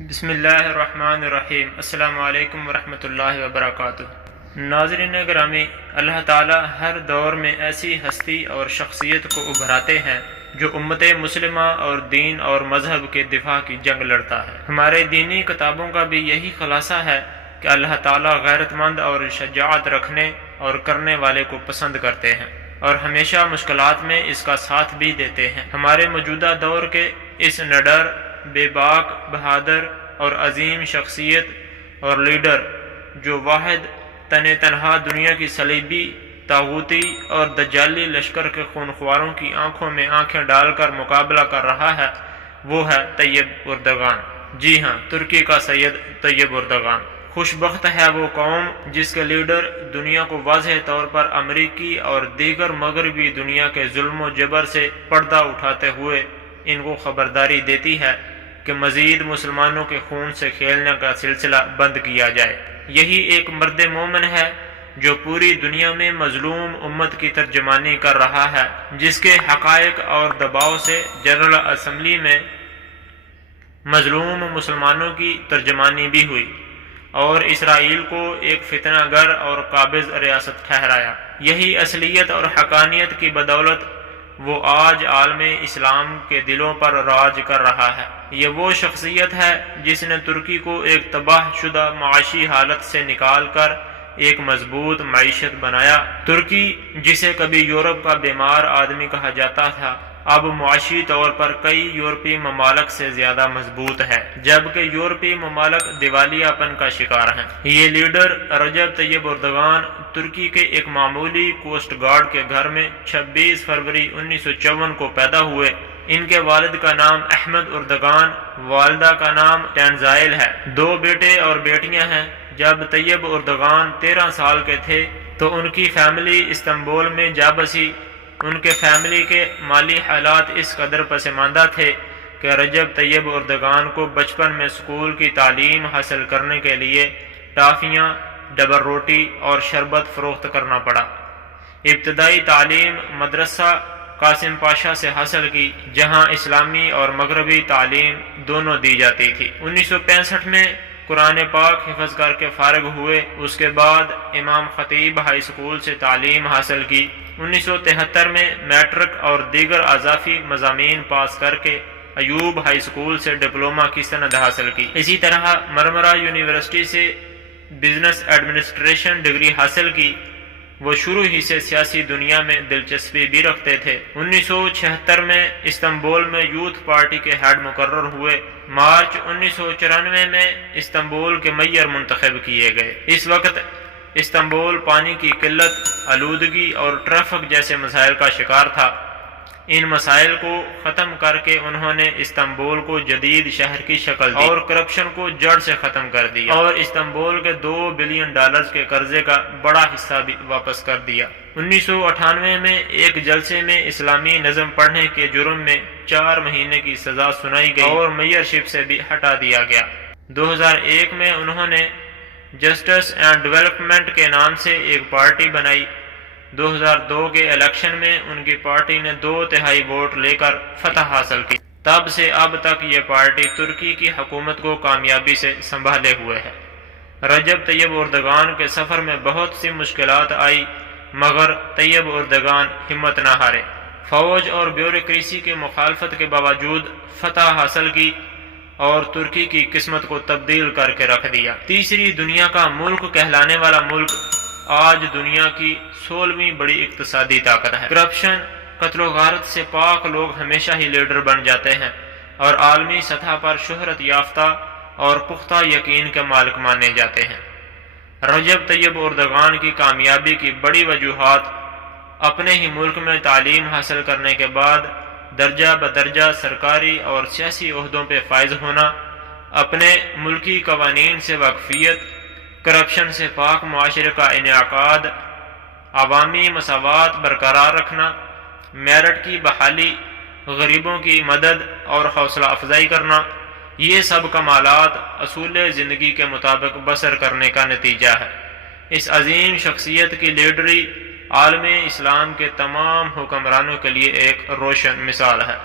بسم اللہ الرحمن الرحیم۔ السلام علیکم ورحمۃ اللہ وبرکاتہ۔ ناظرین گرامی، اللہ تعالی ہر دور میں ایسی ہستی اور شخصیت کو ابھراتے ہیں جو امت مسلمہ اور دین اور مذہب کے دفاع کی جنگ لڑتا ہے۔ ہمارے دینی کتابوں کا بھی یہی خلاصہ ہے کہ اللہ تعالی غیرت مند اور شجاعت رکھنے اور کرنے والے کو پسند کرتے ہیں اور ہمیشہ مشکلات میں اس کا ساتھ بھی دیتے ہیں۔ ہمارے موجودہ دور کے اس نڈر، بے باک، بہادر اور عظیم شخصیت اور لیڈر جو واحد تنہا دنیا کی صلیبی، طاغوتی اور دجالی لشکر کے خونخواروں کی آنکھوں میں آنکھیں ڈال کر مقابلہ کر رہا ہے، وہ ہے طیب اردگان۔ جی ہاں، ترکی کا سید طیب اردگان۔ خوش بخت ہے وہ قوم جس کے لیڈر دنیا کو واضح طور پر امریکی اور دیگر مغربی دنیا کے ظلم و جبر سے پردہ اٹھاتے ہوئے ان کو خبرداری دیتی ہے کہ مزید مسلمانوں کے خون سے کھیلنے کا سلسلہ بند کیا جائے۔ یہی ایک مرد مومن ہے جو پوری دنیا میں مظلوم امت کی ترجمانی کر رہا ہے، جس کے حقائق اور دباؤ سے جنرل اسمبلی میں مظلوم مسلمانوں کی ترجمانی بھی ہوئی اور اسرائیل کو ایک فتنہ گر اور قابض ریاست ٹھہرایا۔ یہی اصلیت اور حقانیت کی بدولت وہ آج عالم اسلام کے دلوں پر راج کر رہا ہے۔ یہ وہ شخصیت ہے جس نے ترکی کو ایک تباہ شدہ معاشی حالت سے نکال کر ایک مضبوط معیشت بنایا۔ ترکی جسے کبھی یورپ کا بیمار آدمی کہا جاتا تھا، اب معاشی طور پر کئی یورپی ممالک سے زیادہ مضبوط ہے، جبکہ یورپی ممالک دیوالیہ پن کا شکار ہیں۔ یہ لیڈر رجب طیب اردگان ترکی کے ایک معمولی کوسٹ گارڈ کے گھر میں 26 فروری 1954 کو پیدا ہوئے۔ ان کے والد کا نام احمد اردگان، والدہ کا نام ٹینزائل ہے۔ 2 بیٹے اور بیٹیاں ہیں۔ جب طیب اردگان 13 سال کے تھے تو ان کی فیملی استنبول میں جا بسی۔ ان کے فیملی کے مالی حالات اس قدر پسماندہ تھے کہ رجب طیب اردگان کو بچپن میں اسکول کی تعلیم حاصل کرنے کے لیے ٹافیاں، ڈبل روٹی اور شربت فروخت کرنا پڑا۔ ابتدائی تعلیم مدرسہ قاسم پاشا سے حاصل کی، جہاں اسلامی اور مغربی تعلیم دونوں دی جاتی تھی۔ 1965 میں قرآن پاک حفظ کر کے فارغ ہوئے۔ اس کے بعد امام خطیب ہائی اسکول سے تعلیم حاصل کی۔ 1973 میں میٹرک اور دیگر اضافی مضامین پاس کر کے ایوب ہائی اسکول سے ڈپلومہ کی سند حاصل کی۔ اسی طرح مرمرہ یونیورسٹی سے بزنس ایڈمنسٹریشن ڈگری حاصل کی۔ وہ شروع ہی سے سیاسی دنیا میں دلچسپی بھی رکھتے تھے۔ 1976 میں استنبول میں یوتھ پارٹی کے ہیڈ مقرر ہوئے۔ مارچ 1994 میں استنبول کے میئر منتخب کیے گئے۔ اس وقت استنبول پانی کی قلت، آلودگی اور ٹریفک جیسے مسائل کا شکار تھا۔ ان مسائل کو ختم کر کے انہوں نے استنبول کو جدید شہر کی شکل دی اور کرپشن کو جڑ سے ختم کر دیا اور استنبول کے $2 بلین کے قرضے کا بڑا حصہ بھی واپس کر دیا۔ 1998 میں ایک جلسے میں اسلامی نظم پڑھنے کے جرم میں 4 مہینے کی سزا سنائی گئی اور میئر شپ سے بھی ہٹا دیا گیا۔ 2001 میں انہوں نے جسٹس اینڈ ڈیولپمنٹ کے نام سے ایک پارٹی بنائی۔ 2002 کے الیکشن میں ان کی پارٹی نے 2/3 ووٹ لے کر فتح حاصل کی۔ تب سے اب تک یہ پارٹی ترکی کی حکومت کو کامیابی سے سنبھالے ہوئے ہے۔ رجب طیب اردگان کے سفر میں بہت سی مشکلات آئی، مگر طیب اردگان ہمت نہ ہارے۔ فوج اور بیوروکریسی کی مخالفت کے باوجود فتح حاصل کی اور ترکی کی قسمت کو تبدیل کر کے رکھ دیا۔ تیسری دنیا کا ملک کہلانے والا ملک آج دنیا کی 16ویں بڑی اقتصادی طاقت ہے۔ کرپشن، قتل و غارت سے پاک لوگ ہمیشہ ہی لیڈر بن جاتے ہیں اور عالمی سطح پر شہرت یافتہ اور پختہ یقین کے مالک مانے جاتے ہیں۔ رجب طیب اردگان کی کامیابی کی بڑی وجوہات اپنے ہی ملک میں تعلیم حاصل کرنے کے بعد درجہ بدرجہ سرکاری اور سیاسی عہدوں پہ فائز ہونا، اپنے ملکی قوانین سے واقفیت، کرپشن سے پاک معاشرے کا انعقاد، عوامی مساوات برقرار رکھنا، میرٹ کی بحالی، غریبوں کی مدد اور حوصلہ افزائی کرنا، یہ سب کمالات اصول زندگی کے مطابق بسر کرنے کا نتیجہ ہے۔ اس عظیم شخصیت کی لیڈری عالم اسلام کے تمام حکمرانوں کے لیے ایک روشن مثال ہے۔